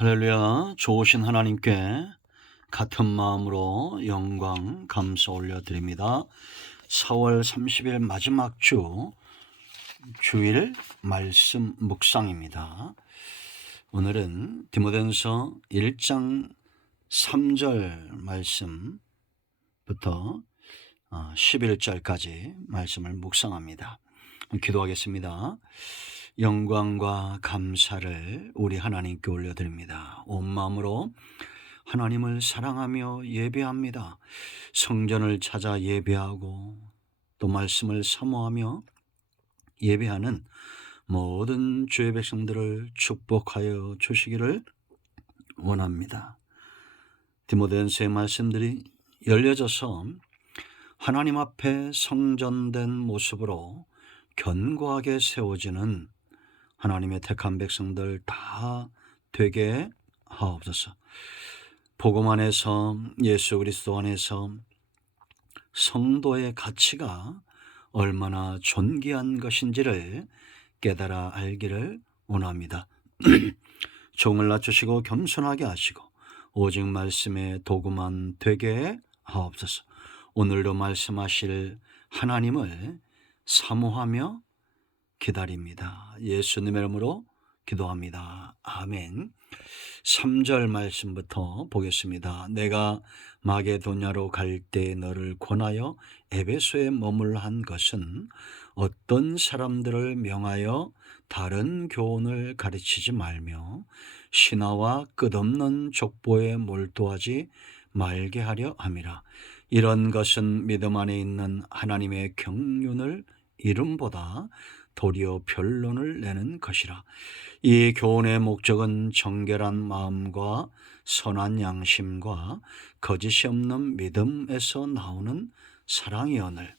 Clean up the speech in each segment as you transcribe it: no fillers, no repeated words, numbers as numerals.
할렐루야. 좋으신 하나님께 같은 마음으로 영광 감사 올려드립니다. 4월 30일 마지막 주일 말씀 묵상입니다. 오늘은 디모데전서 1장 3절 말씀부터 11절까지 말씀을 묵상합니다. 기도하겠습니다. 영광과 감사를 우리 하나님께 올려드립니다. 온 마음으로 하나님을 사랑하며 예배합니다. 성전을 찾아 예배하고 또 말씀을 사모하며 예배하는 모든 주의 백성들을 축복하여 주시기를 원합니다. 디모데전서의 말씀들이 열려져서 하나님 앞에 성전된 모습으로 견고하게 세워지는 하나님의 택한 백성들 다 되게 하옵소서. 복음 안에서, 예수 그리스도 안에서 성도의 가치가 얼마나 존귀한 것인지를 깨달아 알기를 원합니다. 종을 낮추시고 겸손하게 하시고 오직 말씀의 도구만 되게 하옵소서. 오늘도 말씀하실 하나님을 사모하며 기다립니다. 예수님의 이름으로 기도합니다. 아멘. 3절 말씀부터 보겠습니다. 내가 마게도냐로 갈 때 너를 권하여 에베소에 머물러 한 것은 어떤 사람들을 명하여 다른 교훈을 가르치지 말며 신화와 끝없는 족보에 몰두하지 말게 하려 함이라. 이런 것은 믿음 안에 있는 하나님의 경륜을 이름보다 도리어 변론을 내는 것이라. 이 교훈의 목적은 정결한 마음과 선한 양심과 거짓이 없는 믿음에서 나오는 사랑이오늘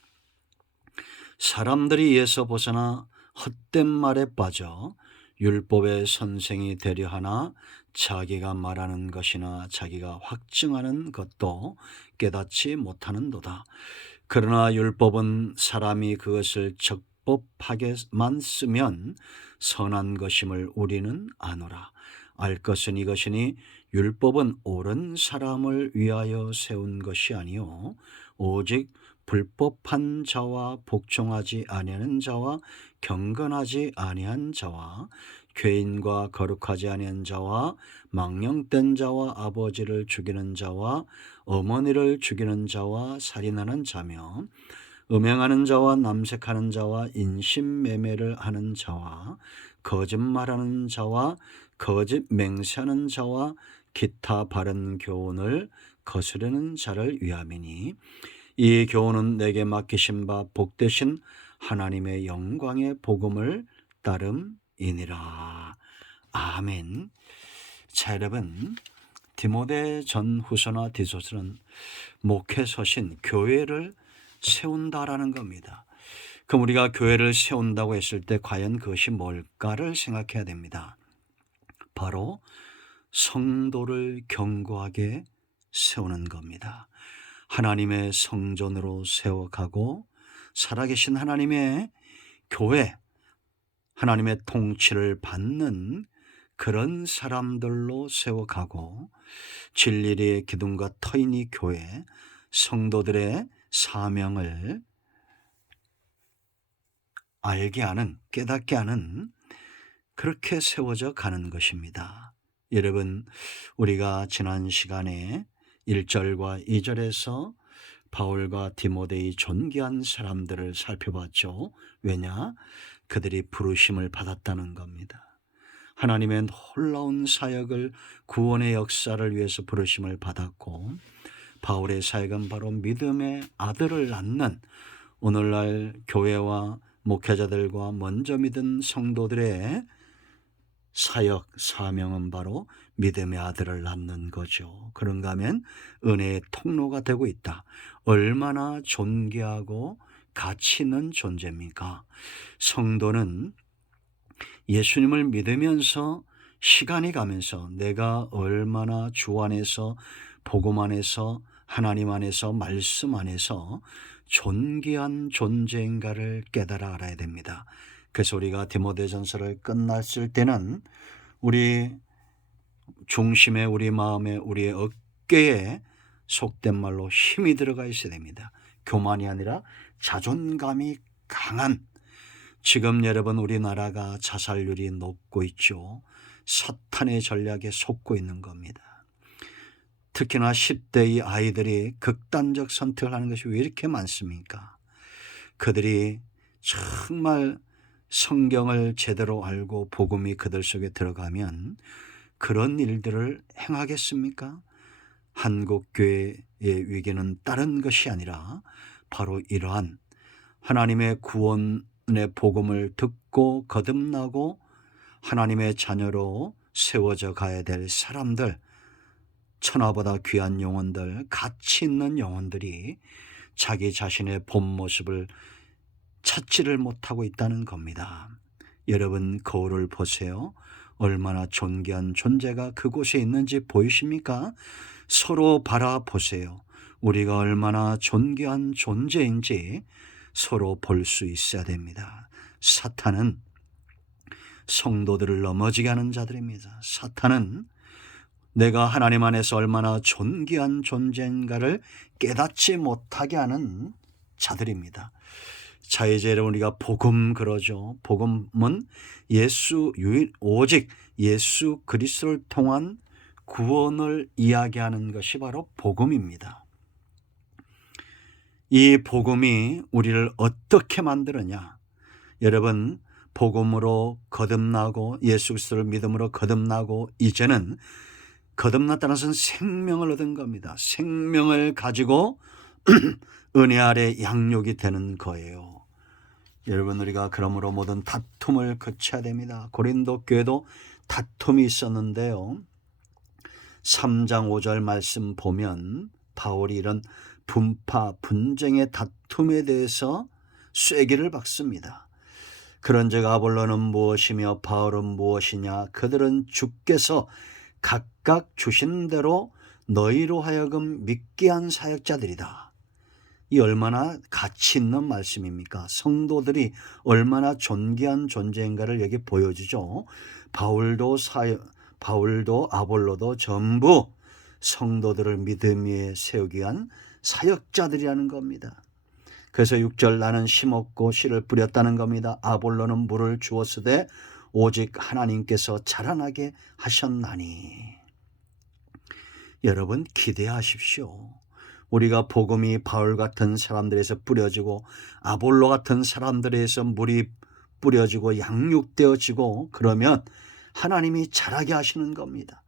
사람들이 이에서 벗어나 헛된 말에 빠져 율법의 선생이 되려 하나 자기가 말하는 것이나 자기가 확증하는 것도 깨닫지 못하는도다. 그러나 율법은 사람이 그것을 적법하게만 쓰면 선한 것임을 우리는 아노라. 알 것은 이것이니 율법은 옳은 사람을 위하여 세운 것이 아니요 오직 불법한 자와 복종하지 아니하는 자와 경건하지 아니한 자와 죄인과 거룩하지 아니한 자와 망령된 자와 아버지를 죽이는 자와 어머니를 죽이는 자와 살인하는 자며 음행하는 자와 남색하는 자와 인신매매를 하는 자와 거짓말하는 자와 거짓 맹세하는 자와 기타 바른 교훈을 거스르는 자를 위함이니 이 교훈은 내게 맡기신 바 복되신 하나님의 영광의 복음을 따름이니라. 아멘. 자, 여러분, 디모데 전후서나 디도서는 목회 서신 교회를 세운다라는 겁니다. 그럼 우리가 교회를 세운다고 했을 때 과연 그것이 뭘까를 생각해야 됩니다. 바로 성도를 견고하게 세우는 겁니다. 하나님의 성전으로 세워가고 살아계신 하나님의 교회, 하나님의 통치를 받는 그런 사람들로 세워가고 진리의 기둥과 터인이 교회, 성도들의 사명을 알게 하는, 깨닫게 하는 그렇게 세워져 가는 것입니다. 여러분, 우리가 지난 시간에 1절과 2절에서 바울과 디모데의 존귀한 사람들을 살펴봤죠. 왜냐? 그들이 부르심을 받았다는 겁니다. 하나님의 놀라운 사역을 구원의 역사를 위해서 부르심을 받았고 바울의 사역은 바로 믿음의 아들을 낳는 오늘날 교회와 목회자들과 먼저 믿은 성도들의 사역, 사명은 바로 믿음의 아들을 낳는 거죠. 그런가 하면 은혜의 통로가 되고 있다. 얼마나 존귀하고 가치 있는 존재입니까? 성도는 예수님을 믿으면서 시간이 가면서 내가 얼마나 주 안에서 복음 안에서 하나님 안에서 말씀 안에서 존귀한 존재인가를 깨달아 알아야 됩니다. 그래서 우리가 디모데전서를 끝났을 때는 우리 중심에, 우리 마음에, 우리의 어깨에 속된 말로 힘이 들어가 있어야 됩니다. 교만이 아니라 자존감이 강한, 지금 여러분 우리나라가 자살률이 높고 있죠. 사탄의 전략에 속고 있는 겁니다. 특히나 10대의 아이들이 극단적 선택을 하는 것이 왜 이렇게 많습니까? 그들이 정말 성경을 제대로 알고 복음이 그들 속에 들어가면 그런 일들을 행하겠습니까? 한국교회의 위기는 다른 것이 아니라 바로 이러한 하나님의 구원의 복음을 듣고 거듭나고 하나님의 자녀로 세워져 가야 될 사람들, 천하보다 귀한 영혼들, 가치 있는 영혼들이 자기 자신의 본 모습을 찾지를 못하고 있다는 겁니다. 여러분 거울을 보세요. 얼마나 존귀한 존재가 그곳에 있는지 보이십니까? 서로 바라보세요. 우리가 얼마나 존귀한 존재인지 서로 볼 수 있어야 됩니다. 사탄은 성도들을 넘어지게 하는 자들입니다. 사탄은 내가 하나님 안에서 얼마나 존귀한 존재인가를 깨닫지 못하게 하는 자들입니다. 자, 이제 여러분 우리가 복음 그러죠. 복음은 오직 예수 그리스도를 통한 구원을 이야기하는 것이 바로 복음입니다. 이 복음이 우리를 어떻게 만드느냐? 여러분 복음으로 거듭나고 예수 그리스도를 믿음으로 거듭나고 이제는 거듭났다는 것은 생명을 얻은 겁니다. 생명을 가지고 은혜 아래 양육이 되는 거예요. 여러분 우리가 그러므로 모든 다툼을 거쳐야 됩니다. 고린도 교회도 다툼이 있었는데요. 3장 5절 말씀 보면 바울이 이런 분파, 분쟁의 다툼에 대해서 쐐기를 박습니다. 그런즉 아볼로는 무엇이며 바울은 무엇이냐? 그들은 주께서 각각 주신 대로 너희로 하여금 믿게 한 사역자들이다. 이 얼마나 가치 있는 말씀입니까? 성도들이 얼마나 존귀한 존재인가를 여기 보여주죠. 바울도 아볼로도 전부 성도들을 믿음 위에 세우기 위한 사역자들이라는 겁니다. 그래서 6절 나는 심었고 씨를 뿌렸다는 겁니다. 아볼로는 물을 주었으되 오직 하나님께서 자라나게 하셨나니. 여러분 기대하십시오. 우리가 복음이 바울 같은 사람들에서 뿌려지고 아볼로 같은 사람들에서 물이 뿌려지고 양육되어지고 그러면 하나님이 자라게 하시는 겁니다.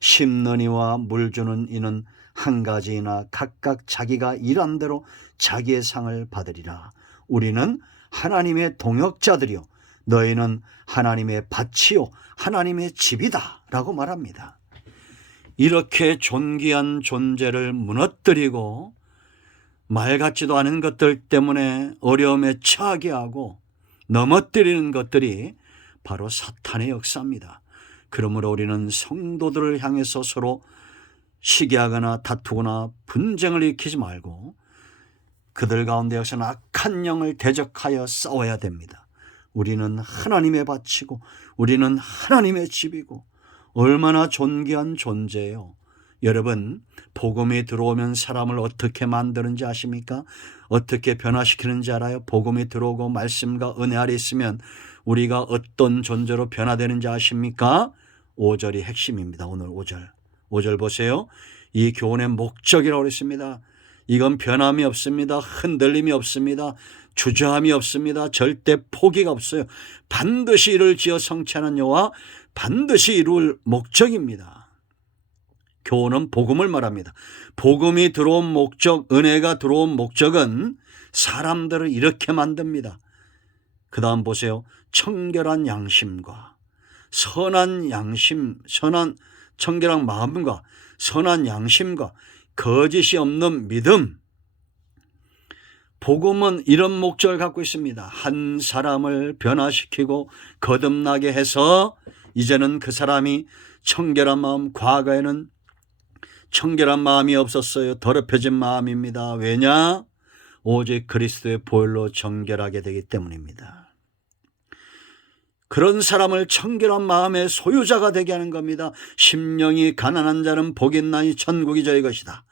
심는 이와 물 주는 이는 한 가지이나 각각 자기가 일한 대로 자기의 상을 받으리라. 우리는 하나님의 동역자들이요 너희는 하나님의 밭이요 하나님의 집이다 라고 말합니다. 이렇게 존귀한 존재를 무너뜨리고 말 같지도 않은 것들 때문에 어려움에 처하게 하고 넘어뜨리는 것들이 바로 사탄의 역사입니다. 그러므로 우리는 성도들을 향해서 서로 시기하거나 다투거나 분쟁을 일으키지 말고 그들 가운데 역시는 악한 영을 대적하여 싸워야 됩니다. 우리는 하나님의 밭이고 우리는 하나님의 집이고 얼마나 존귀한 존재예요. 여러분 복음이 들어오면 사람을 어떻게 만드는지 아십니까? 어떻게 변화시키는지 알아요? 복음이 들어오고 말씀과 은혜 아래 있으면 우리가 어떤 존재로 변화되는지 아십니까? 5절이 핵심입니다. 오늘 5절 보세요. 이 교훈의 목적이라고 했습니다. 이건 변함이 없습니다. 흔들림이 없습니다. 주저함이 없습니다. 절대 포기가 없어요. 반드시 이를 지어 성취하는 여호와 반드시 이룰 목적입니다. 교훈은 복음을 말합니다. 복음이 들어온 목적, 은혜가 들어온 목적은 사람들을 이렇게 만듭니다. 그 다음 보세요. 청결한 양심과 선한 양심, 청결한 마음과 선한 양심과 거짓이 없는 믿음. 복음은 이런 목적을 갖고 있습니다. 한 사람을 변화시키고 거듭나게 해서 이제는 그 사람이 청결한 마음, 과거에는 청결한 마음이 없었어요. 더럽혀진 마음입니다. 왜냐? 오직 그리스도의 보혈로 정결하게 되기 때문입니다. 그런 사람을 청결한 마음의 소유자가 되게 하는 겁니다. 심령이 가난한 자는 복이 있나니 천국이 저희 것이다.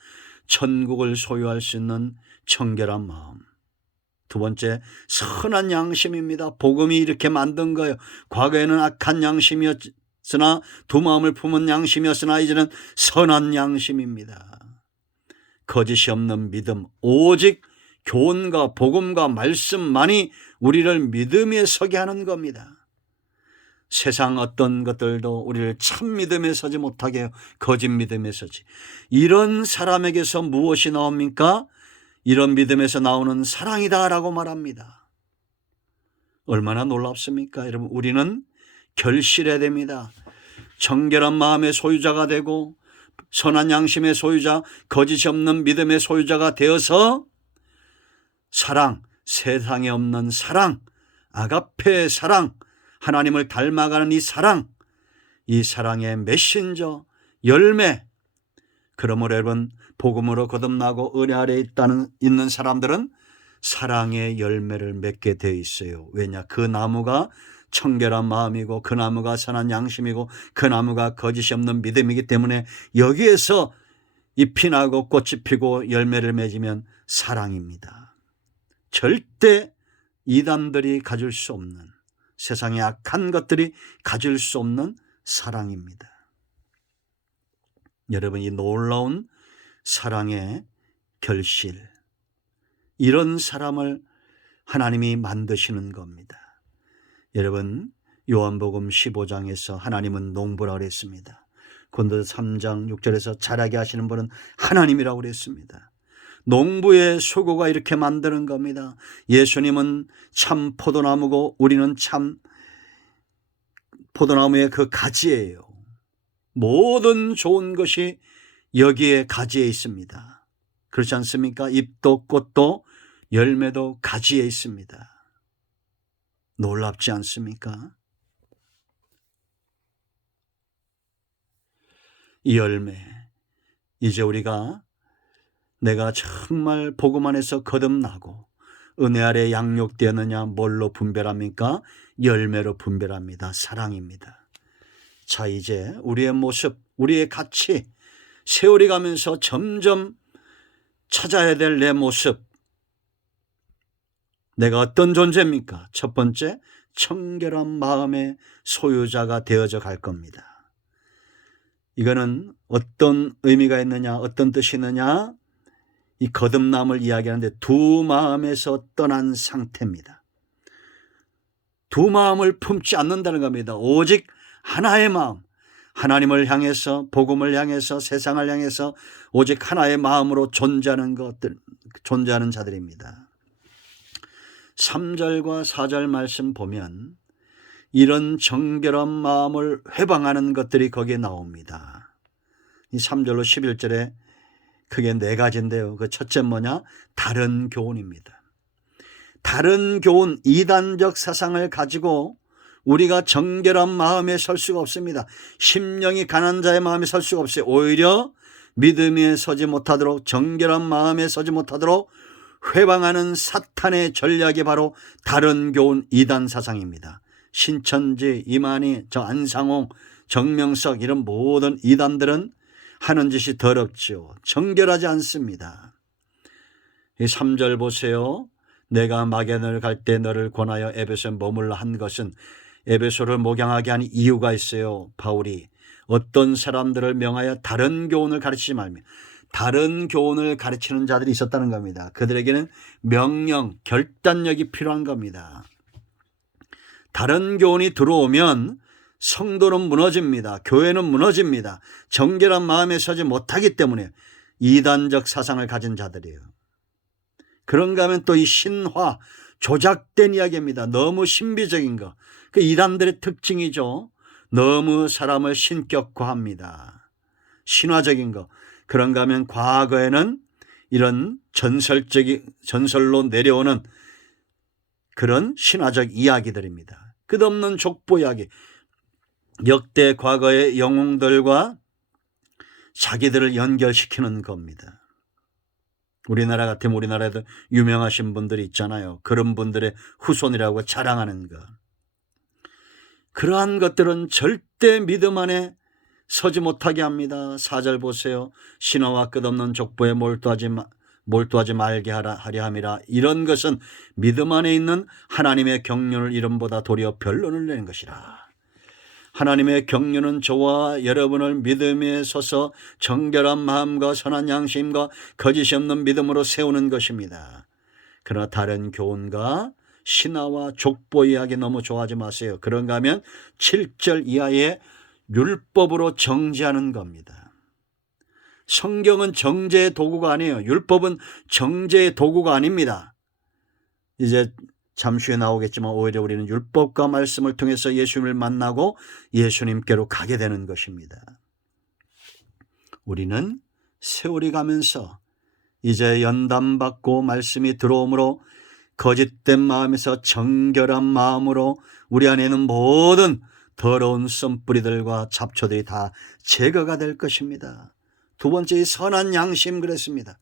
천국을 소유할 수 있는 청결한 마음. 두 번째, 선한 양심입니다. 복음이 이렇게 만든 거예요. 과거에는 악한 양심이었으나, 두 마음을 품은 양심이었으나 이제는 선한 양심입니다. 거짓이 없는 믿음, 오직 교훈과 복음과 말씀만이 우리를 믿음 위에 서게 하는 겁니다. 세상 어떤 것들도 우리를 참 믿음에 서지 못하게 해요. 거짓 믿음에 서지. 이런 사람에게서 무엇이 나옵니까? 이런 믿음에서 나오는 사랑이다라고 말합니다. 얼마나 놀랍습니까? 여러분, 우리는 결실해야 됩니다. 정결한 마음의 소유자가 되고 선한 양심의 소유자, 거짓이 없는 믿음의 소유자가 되어서 사랑, 세상에 없는 사랑, 아가페의 사랑, 하나님을 닮아가는 이 사랑의 메신저, 열매. 그러므로 여러분, 복음으로 거듭나고 은혜 아래에 있는 사람들은 사랑의 열매를 맺게 되어 있어요. 왜냐? 그 나무가 청결한 마음이고, 그 나무가 선한 양심이고, 그 나무가 거짓이 없는 믿음이기 때문에 여기에서 잎이 나고 꽃이 피고 열매를 맺으면 사랑입니다. 절대 이단들이 가질 수 없는, 세상의 악한 것들이 가질 수 없는 사랑입니다. 여러분, 이 놀라운 사랑의 결실, 이런 사람을 하나님이 만드시는 겁니다. 여러분, 요한복음 15장에서 하나님은 농부라고 그랬습니다. 고린도서 3장 6절에서 자라게 하시는 분은 하나님이라고 그랬습니다. 농부의 수고가 이렇게 만드는 겁니다. 예수님은 참 포도나무고 우리는 참 포도나무의 그 가지예요. 모든 좋은 것이 여기에 가지에 있습니다. 그렇지 않습니까? 잎도 꽃도 열매도 가지에 있습니다. 놀랍지 않습니까? 이 열매, 이제 우리가 내가 정말 복음 안에서 거듭나고 은혜 아래 양육되었느냐, 뭘로 분별합니까? 열매로 분별합니다. 사랑입니다. 자, 이제 우리의 모습, 우리의 가치, 세월이 가면서 점점 찾아야 될 내 모습, 내가 어떤 존재입니까? 첫 번째, 청결한 마음의 소유자가 되어져 갈 겁니다. 이거는 어떤 의미가 있느냐, 어떤 뜻이 있느냐? 이 거듭남을 이야기하는데 두 마음에서 떠난 상태입니다. 두 마음을 품지 않는다는 겁니다. 오직 하나의 마음, 하나님을 향해서, 복음을 향해서, 세상을 향해서 오직 하나의 마음으로 존재하는 자들입니다. 3절과 4절 말씀 보면 이런 정결한 마음을 회방하는 것들이 거기에 나옵니다. 이 3절로 11절에 크게 네 가지인데요. 그 첫째 뭐냐? 다른 교훈입니다. 다른 교훈, 이단적 사상을 가지고 우리가 정결한 마음에 설 수가 없습니다. 심령이 가난한 자의 마음에 설 수가 없어요. 오히려 믿음에 서지 못하도록, 정결한 마음에 서지 못하도록 회방하는 사탄의 전략이 바로 다른 교훈, 이단 사상입니다. 신천지, 이만희, 저 안상홍, 정명석, 이런 모든 이단들은 하는 짓이 더럽지요. 정결하지 않습니다. 이 3절 보세요. 내가 마게도냐를 갈 때 너를 권하여 에베소에 머물러 한 것은, 에베소를 목양하게 한 이유가 있어요. 바울이 어떤 사람들을 명하여 다른 교훈을 가르치지 말며, 다른 교훈을 가르치는 자들이 있었다는 겁니다. 그들에게는 명령, 결단력이 필요한 겁니다. 다른 교훈이 들어오면 성도는 무너집니다. 교회는 무너집니다. 정결한 마음에 서지 못하기 때문에 이단적 사상을 가진 자들이에요. 그런가 하면 또 이 신화, 조작된 이야기입니다. 너무 신비적인 거. 그 이단들의 특징이죠. 너무 사람을 신격화합니다. 신화적인 거. 그런가 하면 과거에는 이런 전설로 내려오는 그런 신화적 이야기들입니다. 끝없는 족보 이야기. 역대 과거의 영웅들과 자기들을 연결시키는 겁니다. 우리나라 같으면 우리나라에도 유명하신 분들이 있잖아요. 그런 분들의 후손이라고 자랑하는 것. 그러한 것들은 절대 믿음 안에 서지 못하게 합니다. 4절 보세요. 신화와 끝없는 족보에 몰두하지 말게 하려 함이라. 이런 것은 믿음 안에 있는 하나님의 경륜을 이름보다 도리어 변론을 내는 것이라. 하나님의 경륜은 저와 여러분을 믿음에 서서 정결한 마음과 선한 양심과 거짓이 없는 믿음으로 세우는 것입니다. 그러나 다른 교훈과 신화와 족보 이야기 너무 좋아하지 마세요. 그런가 하면 7절 이하의 율법으로 정죄하는 겁니다. 성경은 정죄의 도구가 아니에요. 율법은 정죄의 도구가 아닙니다. 이제 잠시 후에 나오겠지만 오히려 우리는 율법과 말씀을 통해서 예수님을 만나고 예수님께로 가게 되는 것입니다. 우리는 세월이 가면서 이제 연단받고 말씀이 들어오므로 거짓된 마음에서 정결한 마음으로 우리 안에 있는 모든 더러운 썸뿌리들과 잡초들이 다 제거가 될 것입니다. 두 번째, 선한 양심 그랬습니다.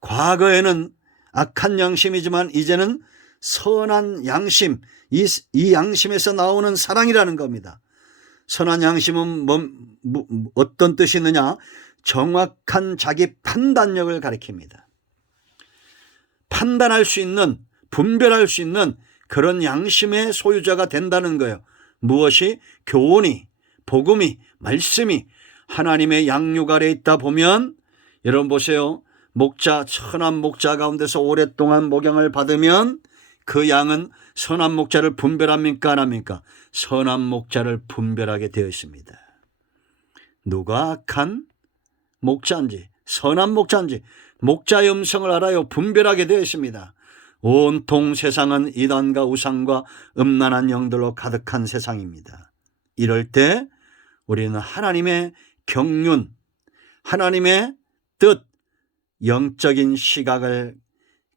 과거에는 악한 양심이지만 이제는 선한 양심, 이 양심에서 나오는 사랑이라는 겁니다. 선한 양심은 어떤 뜻이 있느냐? 정확한 자기 판단력을 가리킵니다. 판단할 수 있는, 분별할 수 있는 그런 양심의 소유자가 된다는 거예요. 무엇이? 교훈이, 복음이, 말씀이 하나님의 양육 아래 있다 보면, 여러분 보세요. 선한 목자 가운데서 오랫동안 목양을 받으면 그 양은 선한 목자를 분별합니까? 안 합니까? 선한 목자를 분별하게 되어 있습니다. 누가 악한 목자인지 선한 목자인지 목자의 음성을 알아요. 분별하게 되어 있습니다. 온통 세상은 이단과 우상과 음란한 영들로 가득한 세상입니다. 이럴 때 우리는 하나님의 경륜, 하나님의 뜻, 영적인 시각을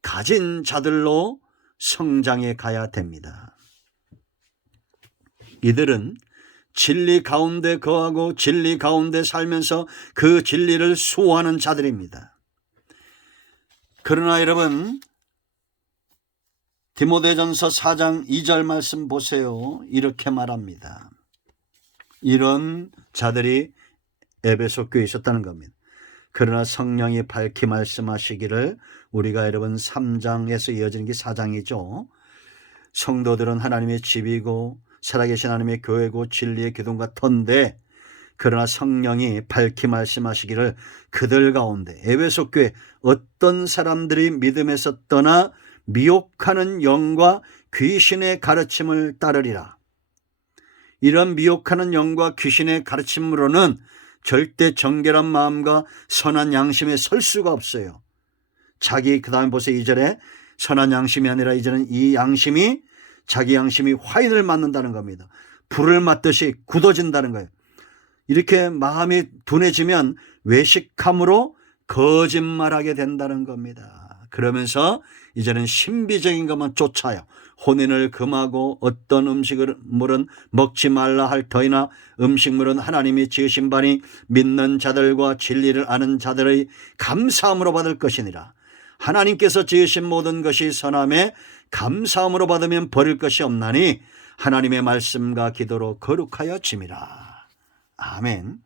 가진 자들로 성장해 가야 됩니다. 이들은 진리 가운데 거하고 진리 가운데 살면서 그 진리를 수호하는 자들입니다. 그러나 여러분, 디모데전서 4장 2절 말씀 보세요. 이렇게 말합니다. 이런 자들이 에베소 교회에 있었다는 겁니다. 그러나 성령이 밝히 말씀하시기를, 우리가 여러분 3장에서 이어지는 게 4장이죠. 성도들은 하나님의 집이고 살아계신 하나님의 교회고 진리의 기둥과 터인데, 그러나 성령이 밝히 말씀하시기를 그들 가운데, 에베소 교회 어떤 사람들이 믿음에서 떠나 미혹하는 영과 귀신의 가르침을 따르리라. 이런 미혹하는 영과 귀신의 가르침으로는 절대 정결한 마음과 선한 양심에 설 수가 없어요. 그 다음에 보세요. 2절에 선한 양심이 아니라 이제는 이 양심이, 자기 양심이 화인을 맞는다는 겁니다. 불을 맞듯이 굳어진다는 거예요. 이렇게 마음이 둔해지면 외식함으로 거짓말하게 된다는 겁니다. 그러면서 이제는 신비적인 것만 쫓아요. 혼인을 금하고 어떤 음식물은 먹지 말라 할 터이나 음식물은 하나님이 지으신 바니 믿는 자들과 진리를 아는 자들의 감사함으로 받을 것이니라. 하나님께서 지으신 모든 것이 선함에 감사함으로 받으면 버릴 것이 없나니 하나님의 말씀과 기도로 거룩하여 짐이라. 아멘.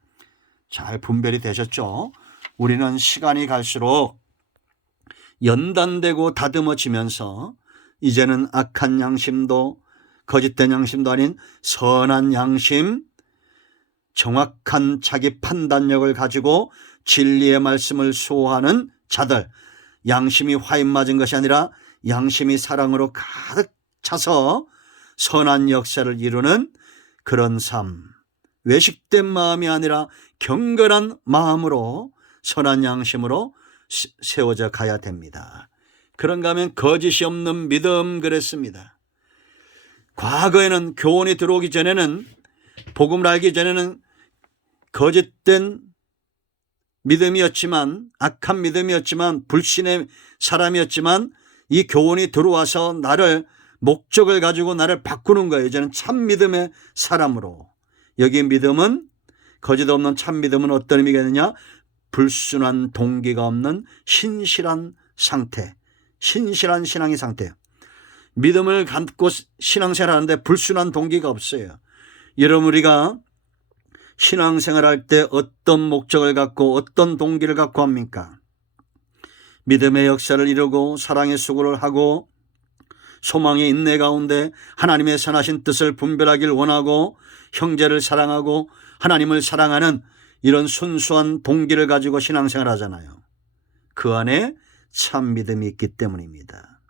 잘 분별이 되셨죠? 우리는 시간이 갈수록 연단되고 다듬어지면서 이제는 악한 양심도 거짓된 양심도 아닌 선한 양심, 정확한 자기 판단력을 가지고 진리의 말씀을 수호하는 자들, 양심이 화인 맞은 것이 아니라 양심이 사랑으로 가득 차서 선한 역사를 이루는 그런 삶, 외식된 마음이 아니라 경건한 마음으로 선한 양심으로 세워져 가야 됩니다. 그런가 하면 거짓이 없는 믿음 그랬습니다. 과거에는 교훈이 들어오기 전에는, 복음을 알기 전에는 거짓된 믿음이었지만, 악한 믿음이었지만, 불신의 사람이었지만, 이 교훈이 들어와서 나를, 목적을 가지고 나를 바꾸는 거예요. 이제는 참 믿음의 사람으로. 여기 믿음은, 거짓 없는 참 믿음은 어떤 의미가 있느냐? 불순한 동기가 없는 신실한 상태, 신실한 신앙의 상태. 믿음을 갖고 신앙생활 하는데 불순한 동기가 없어요. 여러분, 우리가 신앙생활할 때 어떤 목적을 갖고 어떤 동기를 갖고 합니까? 믿음의 역사를 이루고 사랑의 수고를 하고 소망의 인내 가운데 하나님의 선하신 뜻을 분별하길 원하고 형제를 사랑하고 하나님을 사랑하는 이런 순수한 동기를 가지고 신앙생활 하잖아요. 그 안에 참 믿음이 있기 때문입니다.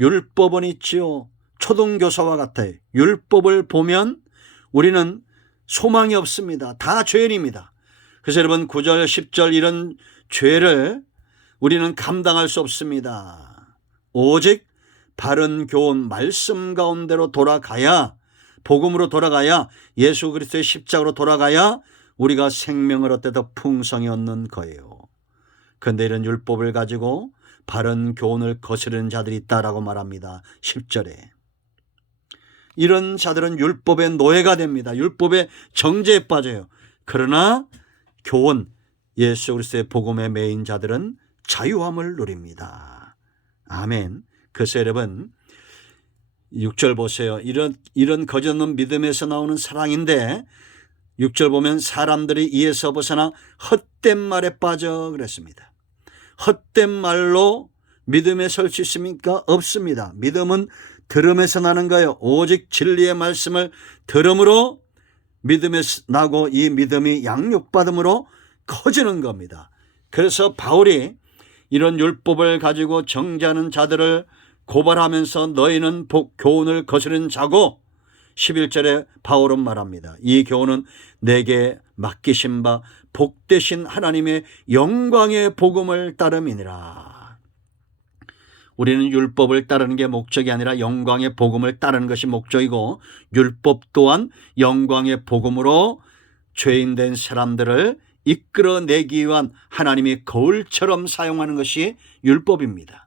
율법은 있지요. 초등교사와 같아요. 율법을 보면 우리는 소망이 없습니다. 다 죄인입니다. 그래서 여러분 9절 10절 이런 죄를 우리는 감당할 수 없습니다. 오직 바른 교훈 말씀 가운데로 돌아가야, 복음으로 돌아가야, 예수 그리스도의 십자가로 돌아가야 우리가 생명을 얻되 더 풍성히 얻는 거예요. 그런데 이런 율법을 가지고 바른 교훈을 거스르는 자들이 있다라고 말합니다. 10절에. 이런 자들은 율법의 노예가 됩니다. 율법의 정죄에 빠져요. 그러나 교훈, 예수 그리스도의 복음의 매인 자들은 자유함을 누립니다. 아멘. 그래서 여러분 6절 보세요. 이런 거짓없는 믿음에서 나오는 사랑인데 6절 보면 사람들이 이에서 벗어나 헛된 말에 빠져 그랬습니다. 헛된 말로 믿음에 설 수 있습니까? 없습니다. 믿음은 들음에서 나는 거예요. 오직 진리의 말씀을 들음으로 믿음에서 나고 이 믿음이 양육받음으로 커지는 겁니다. 그래서 바울이 이런 율법을 가지고 정죄하는 자들을 고발하면서 너희는 교훈을 거스르는 자고 11절에 바울은 말합니다. 이 교훈은 내게 맡기신 바 복되신 하나님의 영광의 복음을 따름이니라. 우리는 율법을 따르는 게 목적이 아니라 영광의 복음을 따르는 것이 목적이고 율법 또한 영광의 복음으로 죄인된 사람들을 이끌어내기 위한 하나님이 거울처럼 사용하는 것이 율법입니다.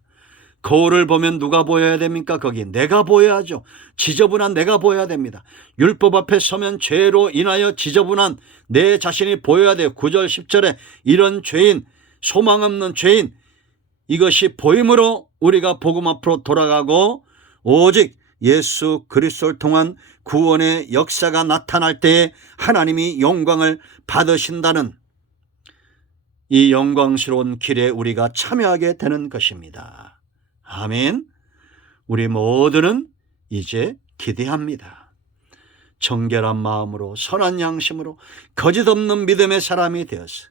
거울을 보면 누가 보여야 됩니까? 거기 내가 보여야죠. 지저분한 내가 보여야 됩니다. 율법 앞에 서면 죄로 인하여 지저분한 내 자신이 보여야 돼요. 9절 10절에 이런 죄인, 소망 없는 죄인, 이것이 보임으로 우리가 복음 앞으로 돌아가고 오직 예수 그리스도를 통한 구원의 역사가 나타날 때에 하나님이 영광을 받으신다는 이 영광스러운 길에 우리가 참여하게 되는 것입니다. 아멘. 우리 모두는 이제 기대합니다. 정결한 마음으로 선한 양심으로 거짓 없는 믿음의 사람이 되어서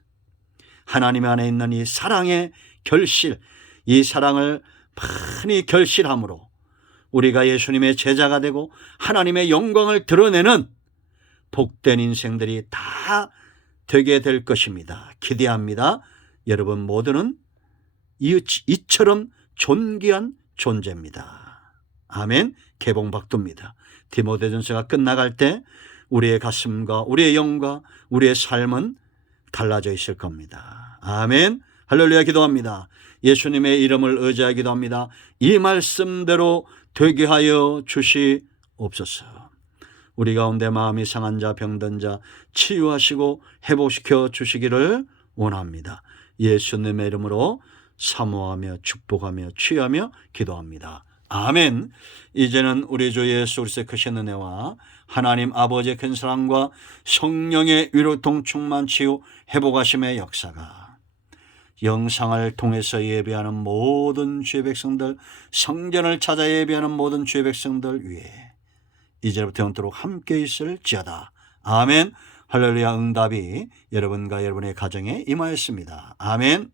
하나님 안에 있는 이 사랑의 결실, 이 사랑을 많이 결실함으로 우리가 예수님의 제자가 되고 하나님의 영광을 드러내는 복된 인생들이 다 되게 될 것입니다. 기대합니다. 여러분 모두는 이처럼 존귀한 존재입니다. 아멘. 개봉박두입니다. 디모데전서가 끝나갈 때 우리의 가슴과 우리의 영과 우리의 삶은 달라져 있을 겁니다. 아멘. 할렐루야. 기도합니다. 예수님의 이름을 의지하여 기도합니다. 이 말씀대로 되게 하여 주시옵소서. 우리 가운데 마음이 상한 자, 병든 자 치유하시고 회복시켜 주시기를 원합니다. 예수님의 이름으로 사모하며 축복하며 취하며 기도합니다. 아멘. 이제는 우리 주 예수 그리스도의 크신 은혜와 하나님 아버지의 큰 사랑과 성령의 위로통 충만 치유 회복하심의 역사가 영상을 통해서 예배하는 모든 주의 백성들, 성전을 찾아 예배하는 모든 주의 백성들 위에 이제부터 영원토록 함께 있을지어다. 아멘. 할렐루야. 응답이 여러분과 여러분의 가정에 임하였습니다. 아멘.